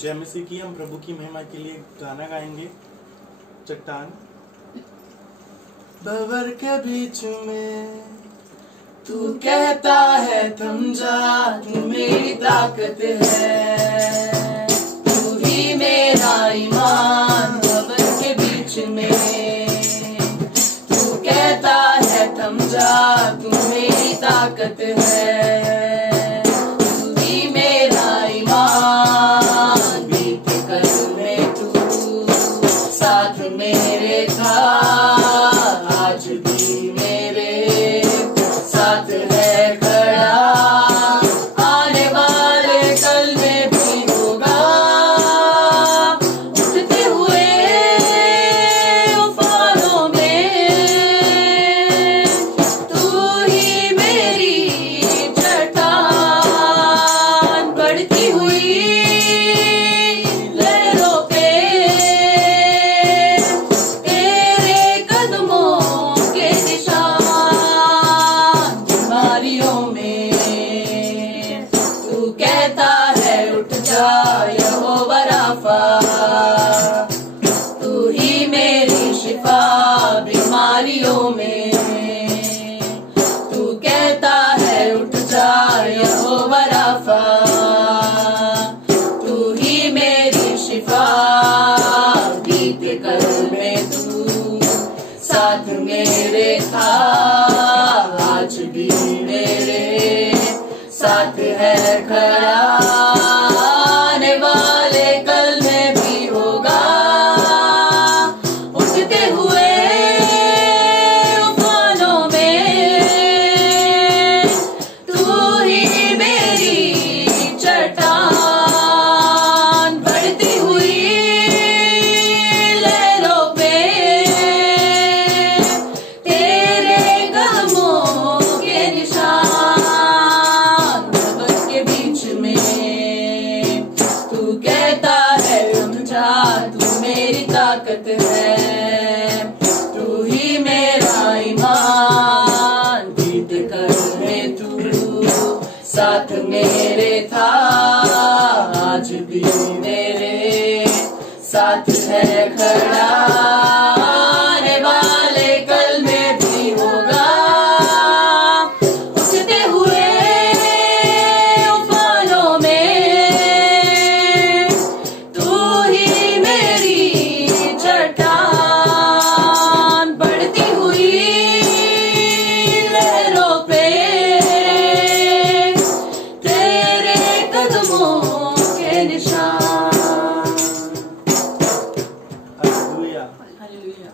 जय मसीह की। हम प्रभु की महिमा के लिए गाना गाएंगे, चट्टान। भंवर के बीच में तू कहता है थम जा, तू मेरी ताकत है, तू ही मेरा ईमान। भंवर के बीच में तू कहता है थम जा, तू मेरी ताकत है, तू ही मेरा ईमान। बीत कल में तू साथ मेरे था, आज भी मेरे साथ है खड़ा, आने वाले कल में भी होगा। उठते हुए उफानों में तू ही मेरी चट्टान, बढ़ती हुई लहरों पे तेरे कदमों के निशान। बीमारियों में तू कहता है उठ जा, यहोवा राफा, तू ही मेरी शिफा। बीमारियों में तू कहता है उठ जा, यहोवा राफा, तू ही मेरी शिफा। बीते कल में तू साथ मेरे था, आज भी मेरे साथ है खड़ा, आने वाले कल में भी होगा। उठते हुए उफानों में तू ही मेरी चट्टान, बढ़ती हुई लहरों पे तेरे कदमों के निशान। भंवर के बीच में तू कहता है समझा, तू मेरी ताकत है, तू ही मेरा ईमान। बीत कल में तू साथ मेरे था, आज भी मेरे साथ है खड़ा, आने वाले कल में भी होगा। उठते हुए उफानों में तू ही मेरी चट्टान, बढ़ती हुई लहरों पे तेरे कदमों के निशान। हालेलुया।